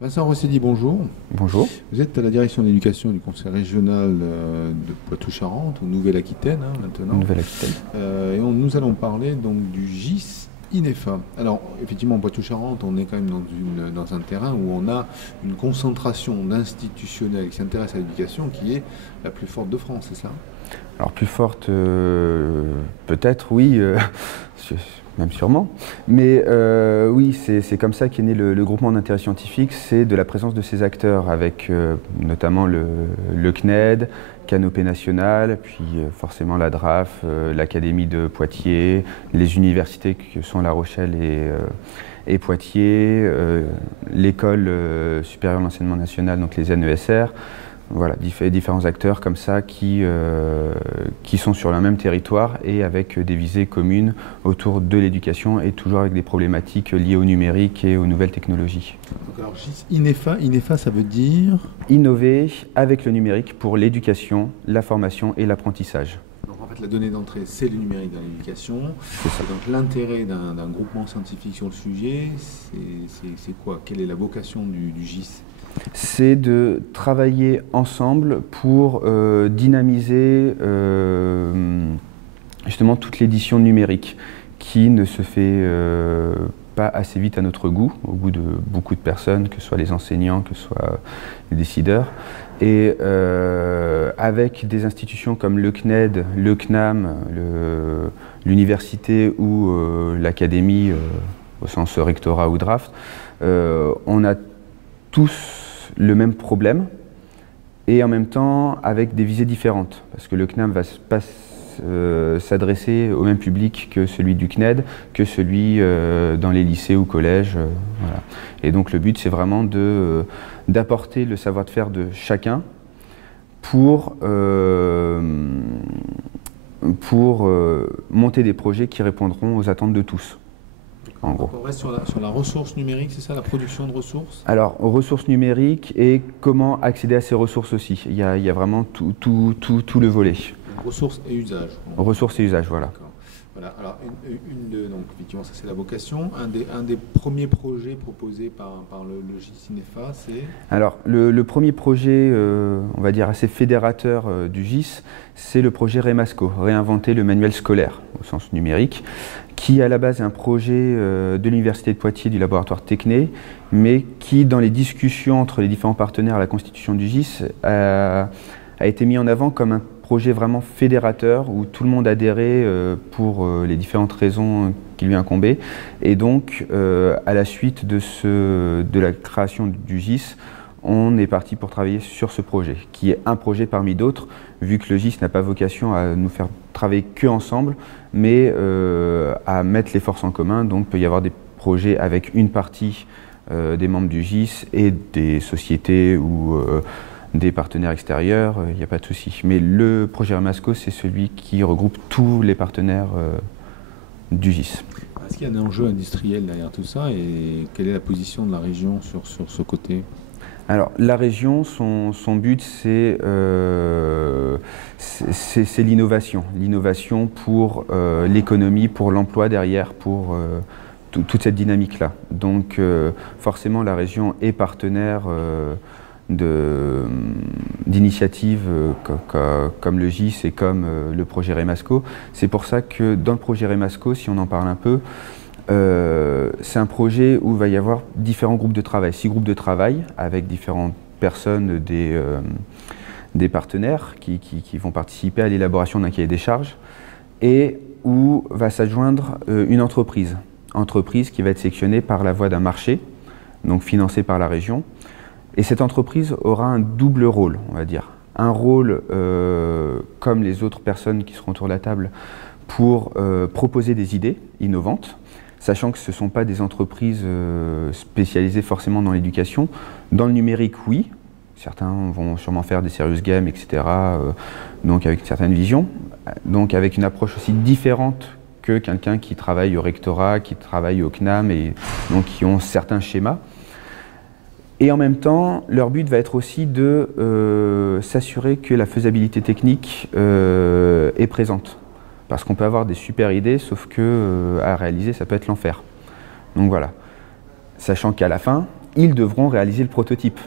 Vincent Rosselli, bonjour. Bonjour. Vous êtes à la direction de l'éducation du conseil régional de Poitou-Charentes, ou Nouvelle-Aquitaine maintenant. Nouvelle-Aquitaine. Nous allons parler donc du GIS INEFA. Alors, effectivement, Poitou-Charentes, on est quand même dans un terrain où on a une concentration d'institutionnels qui s'intéressent à l'éducation qui est la plus forte de France, c'est ça? Alors plus forte, peut-être, oui, même sûrement. Mais oui, c'est comme ça qu'est né le groupement d'intérêt scientifique, c'est de la présence de ces acteurs, avec notamment le CNED, Canopée Nationale, puis forcément la DRAF, l'Académie de Poitiers, les universités que sont La Rochelle et Poitiers, l'École supérieure de l'enseignement national, donc les NESR. Voilà, différents acteurs comme ça qui sont sur le même territoire et avec des visées communes autour de l'éducation et toujours avec des problématiques liées au numérique et aux nouvelles technologies. Donc, alors, GIS INEFA, ça veut dire? Innover avec le numérique pour l'éducation, la formation et l'apprentissage. Donc en fait, la donnée d'entrée, c'est le numérique dans l'éducation. C'est ça. Donc l'intérêt d'un groupement scientifique sur le sujet, c'est quoi? Quelle est la vocation du GIS? C'est de travailler ensemble pour dynamiser justement toute l'édition numérique qui ne se fait pas assez vite à notre goût, au goût de beaucoup de personnes, que ce soit les enseignants, que ce soit les décideurs. Et avec des institutions comme le CNED, le CNAM, l'université ou l'académie au sens rectorat ou draft, on a tous le même problème et en même temps avec des visées différentes. Parce que le CNAM va pas s'adresser au même public que celui du CNED, que celui dans les lycées ou collèges. Voilà. Et donc le but, c'est vraiment d'apporter le savoir-faire de chacun pour monter des projets qui répondront aux attentes de tous. En gros. On reste sur la ressource numérique, c'est ça, la production de ressources? Alors, ressources numériques et comment accéder à ces ressources aussi. Il y a vraiment tout le volet. Donc, ressources et usages. Ressources et usages, voilà. Voilà. Alors, donc, effectivement, ça c'est la vocation. Un des premiers projets proposés par le GIS INEFA, c'est? Alors, le premier projet, on va dire assez fédérateur du GIS, c'est le projet Remasco, réinventer le manuel scolaire au sens numérique, qui à la base est un projet de l'Université de Poitiers, du laboratoire Techné, mais qui, dans les discussions entre les différents partenaires à la constitution du GIS, a été mis en avant comme un projet vraiment fédérateur où tout le monde adhérait pour les différentes raisons qui lui incombaient. Et donc, à la suite de la création du GIS, on est parti pour travailler sur ce projet, qui est un projet parmi d'autres, vu que le GIS n'a pas vocation à nous faire travailler que ensemble, mais à mettre les forces en commun. Donc, il peut y avoir des projets avec une partie des membres du GIS et des sociétés ou des partenaires extérieurs, il n'y a pas de souci. Mais le projet Remasco, c'est celui qui regroupe tous les partenaires du GIS. Est-ce qu'il y a un enjeu industriel derrière tout ça et quelle est la position de la région sur ce côté? Alors, la région, son but, c'est l'innovation. L'innovation pour l'économie, pour l'emploi derrière, pour toute cette dynamique-là. Donc, forcément, la région est partenaire d'initiatives comme le GIS et comme le projet Remasco. C'est pour ça que dans le projet Remasco, si on en parle un peu, c'est un projet où il va y avoir différents groupes de travail, 6 groupes de travail avec différentes personnes des partenaires qui vont participer à l'élaboration d'un cahier des charges et où va s'adjoindre une entreprise qui va être sélectionnée par la voie d'un marché, donc financé par la région. Et cette entreprise aura un double rôle, on va dire. Un rôle comme les autres personnes qui seront autour de la table pour proposer des idées innovantes, sachant que ce ne sont pas des entreprises spécialisées forcément dans l'éducation. Dans le numérique, oui. Certains vont sûrement faire des serious games, etc. Donc avec certaines visions. Donc avec une approche aussi différente que quelqu'un qui travaille au rectorat, qui travaille au CNAM, et donc qui ont certains schémas. Et en même temps, leur but va être aussi de s'assurer que la faisabilité technique est présente. Parce qu'on peut avoir des super idées, sauf que à réaliser, ça peut être l'enfer. Donc voilà. Sachant qu'à la fin, ils devront réaliser le prototype.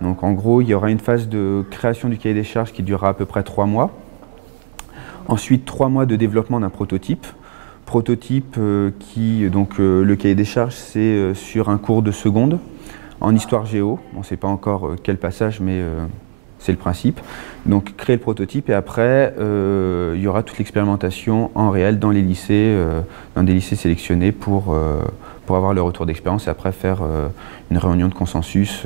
Donc en gros, il y aura une phase de création du cahier des charges qui durera à peu près 3 mois. Ensuite, 3 mois de développement d'un prototype. Prototype le cahier des charges, c'est sur un cours de seconde en histoire géo. On ne sait pas encore quel passage, mais c'est le principe. Donc créer le prototype et après, il y aura toute l'expérimentation en réel dans les lycées, dans des lycées sélectionnés pour avoir le retour d'expérience et après faire une réunion de consensus.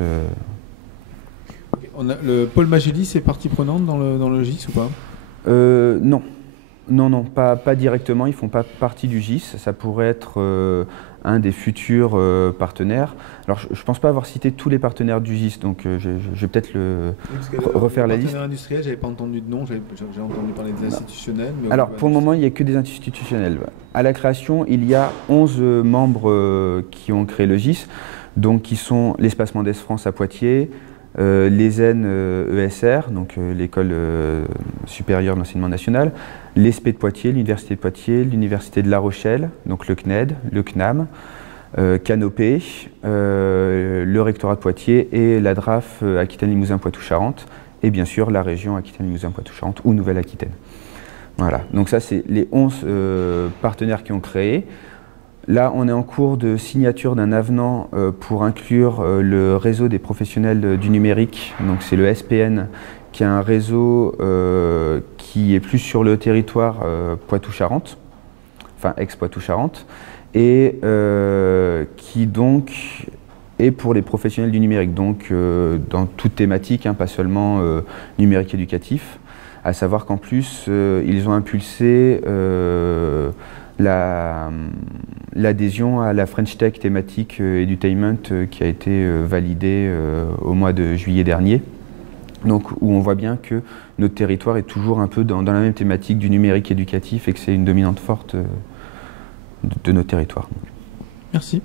Le pôle Magélis est partie prenante dans le GIS ou pas? Non. Non, pas directement, ils ne font pas partie du GIS, ça pourrait être un des futurs partenaires. Alors je ne pense pas avoir cité tous les partenaires du GIS, donc je vais peut-être refaire la liste. Partenaires industriels, je n'avais pas entendu de nom, j'ai entendu parler des institutionnels. Mais alors pour le moment, il n'y a que des institutionnels. À la création, il y a 11 membres qui ont créé le GIS, donc qui sont l'Espace Mendès France à Poitiers, l'ESN ESR, donc l'École supérieure d'enseignement national, l'ESP de Poitiers, l'Université de Poitiers, l'Université de La Rochelle, donc le CNED, le CNAM, Canopé, le Rectorat de Poitiers et la DRAF Aquitaine-Limousin-Poitou-Charentes, et bien sûr la région Aquitaine-Limousin-Poitou-Charentes ou Nouvelle-Aquitaine. Voilà, donc ça c'est les 11 partenaires qui ont créé. Là, on est en cours de signature d'un avenant pour inclure le réseau des professionnels du numérique, donc c'est le SPN, qui est un réseau qui est plus sur le territoire Poitou-Charentes, enfin ex-Poitou-Charentes, et qui donc est pour les professionnels du numérique, donc dans toute thématique, pas seulement numérique éducatif, à savoir qu'en plus, ils ont impulsé l'adhésion à la French Tech thématique Edutainment qui a été validée au mois de juillet dernier. Donc où on voit bien que notre territoire est toujours un peu dans la même thématique du numérique éducatif et que c'est une dominante forte de notre territoire. Merci.